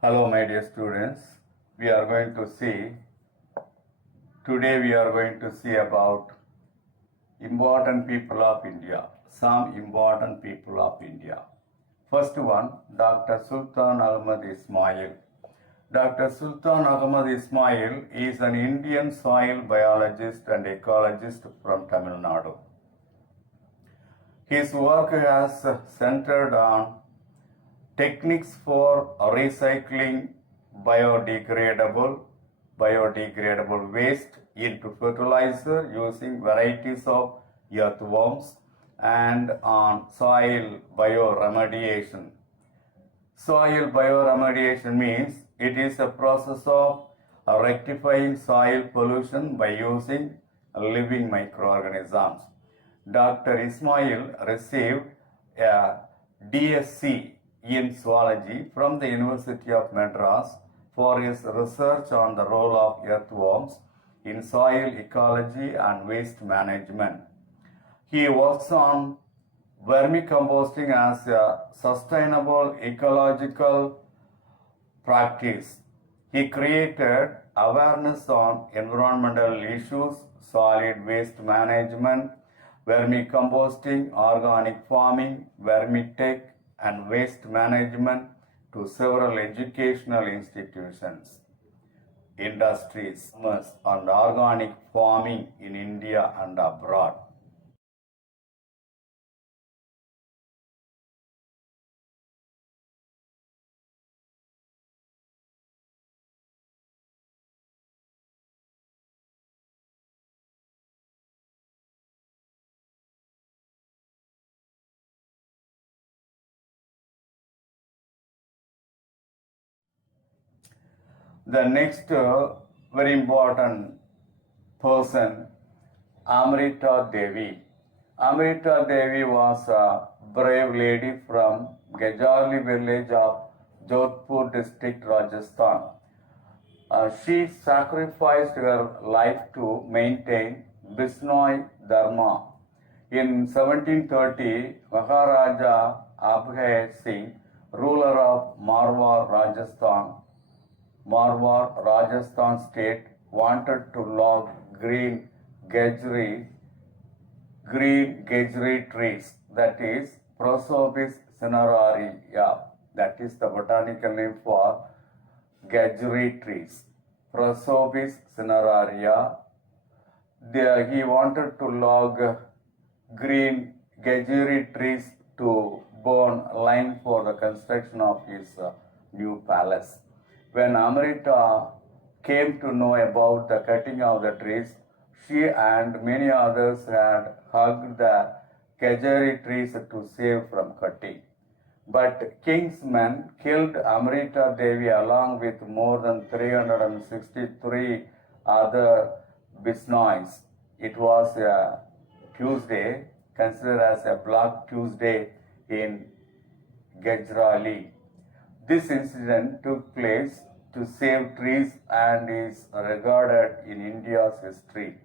Hello, my dear students. We are going to see, today we are going to see about important people of India, some important people of India. First one, Dr. Sultan Ahmad Ismail. Dr. Sultan Ahmad Ismail is an Indian soil biologist and ecologist from Tamil Nadu. His work has centered on techniques for recycling biodegradable waste into fertilizer using varieties of earthworms and on soil bioremediation. Soil bioremediation means it is a process of rectifying soil pollution by using living microorganisms. Dr. Ismail received a DSc in zoology from the University of Madras for his research on the role of earthworms in soil ecology and waste management. He works on vermicomposting as a sustainable ecological practice. He created awareness on environmental issues, solid waste management, vermicomposting, organic farming, vermitech, and waste management to several educational institutions, industries, and organic farming in India and abroad. The next very important person, Amrita Devi. Amrita Devi was a brave lady from Gajarli village of Jodhpur district, Rajasthan. She sacrificed her life to maintain Bisnoi Dharma. In 1730, Maharaja Abhay Singh, ruler of Marwar, Rajasthan state, wanted to log green gajri trees, that is Prosopis cineraria, that is the botanical name for gajri trees. Prosopis cineraria. He wanted to log green gajri trees to burn line for the construction of his new palace. When Amrita came to know about the cutting of the trees, she and many others had hugged the gajri trees to save from cutting. But king's men killed Amrita Devi along with more than 363 other Bisnois. It was a Tuesday, considered as a Black Tuesday in Gujarat. This incident took place to save trees and is regarded in India's history.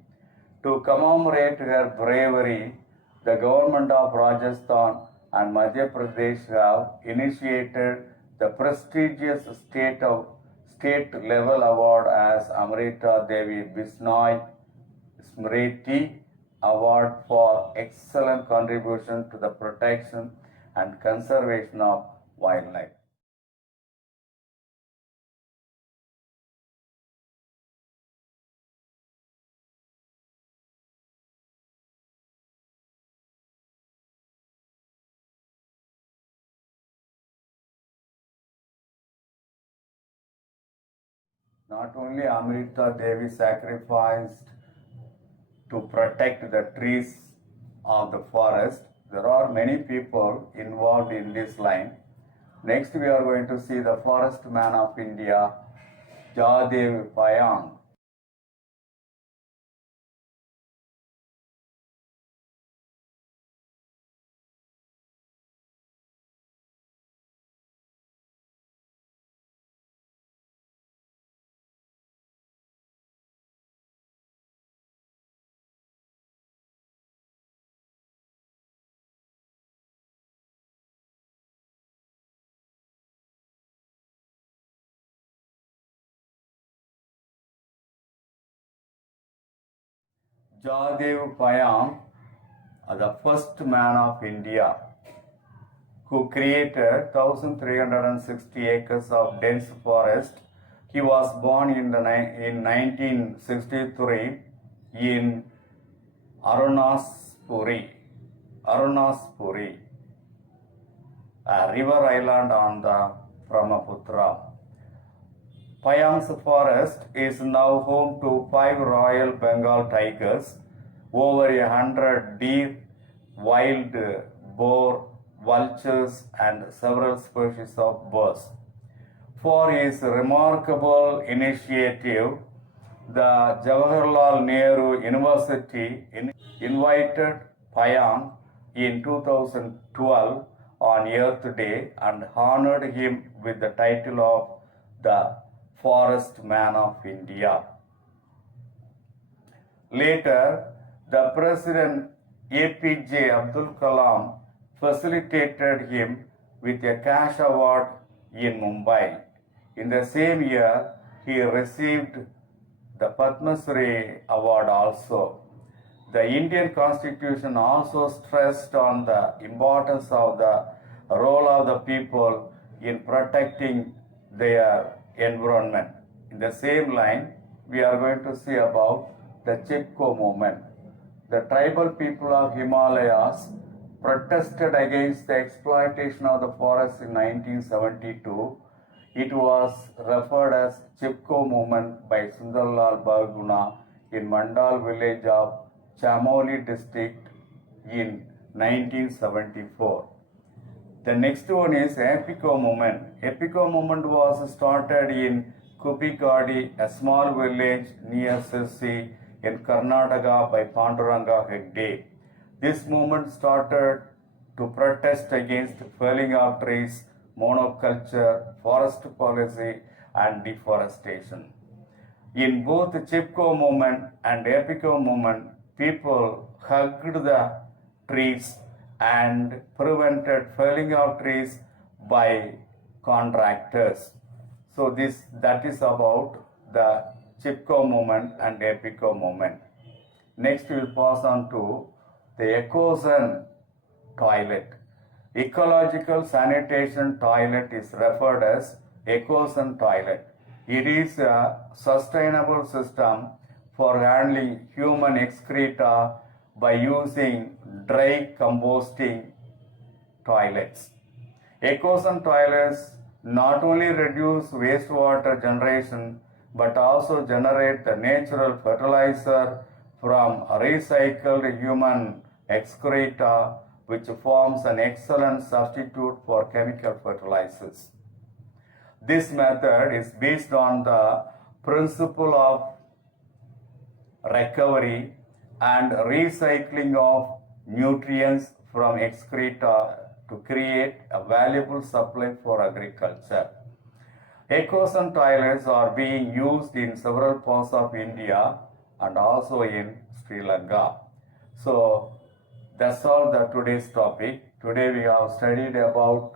To commemorate her bravery, the government of Rajasthan and Madhya Pradesh have initiated the prestigious state level award as Amrita Devi Bisnoi Smriti Award for excellent contribution to the protection and conservation of wildlife. Not only Amrita Devi sacrificed to protect the trees of the forest, there are many people involved in this line. Next, we are going to see the forest man of India, Jadev Payang. Jayadev Payam, the first man of India, who created 1,360 acres of dense forest. He was born in 1963 in Arunaspuri, a river island on the Brahmaputra. Payam's forest is now home to 5 Royal Bengal tigers, over 100 deer, wild boar, vultures, and several species of birds. For his remarkable initiative, the Jawaharlal Nehru University invited Payam in 2012 on Earth Day and honored him with the title of the Forest Man of India. Later, the President APJ Abdul Kalam facilitated him with a cash award in Mumbai. In the same year, he received the Padma Shri award also. The Indian Constitution also stressed on the importance of the role of the people in protecting their environment. In the same line, we are going to see about the Chipko movement. The tribal people of Himalayas protested against the exploitation of the forests in 1972. It was referred as Chipko movement by Sundarlal Bahuguna in Mandal village of Chamoli district in 1974. The next one is Epico movement. Epico movement was started in Kupikadi, a small village near Sirsi in Karnataka by Panduranga Hegde. This movement started to protest against felling of trees, monoculture, forest policy, and deforestation. In both Chipko movement and Epico movement, people hugged the trees and prevented felling of trees by contractors. So that is about the Chipko movement and Epico movement. Next we will pass on to the Ecosan toilet. Ecological sanitation toilet is referred as Ecosan toilet. It is a sustainable system for handling human excreta by using dry composting toilets. Ecosan toilets not only reduce wastewater generation but also generate the natural fertilizer from recycled human excreta, which forms an excellent substitute for chemical fertilizers. This method is based on the principle of recovery and recycling of nutrients from excreta to create a valuable supply for agriculture. Ecosan toilets are being used in several parts of India and also in Sri Lanka. So that's all the today's topic. Today we have studied about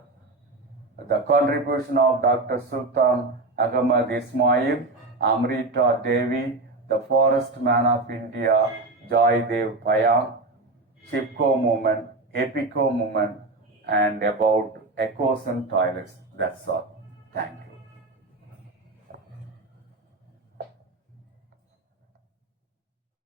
the contribution of Dr. Sultan Ahmad Ismail, Amrita Devi, the Forest Man of India, Jayadev Payam, Chipko movement, Epico movement, and about Ecosan toilets. That's all. Thank you.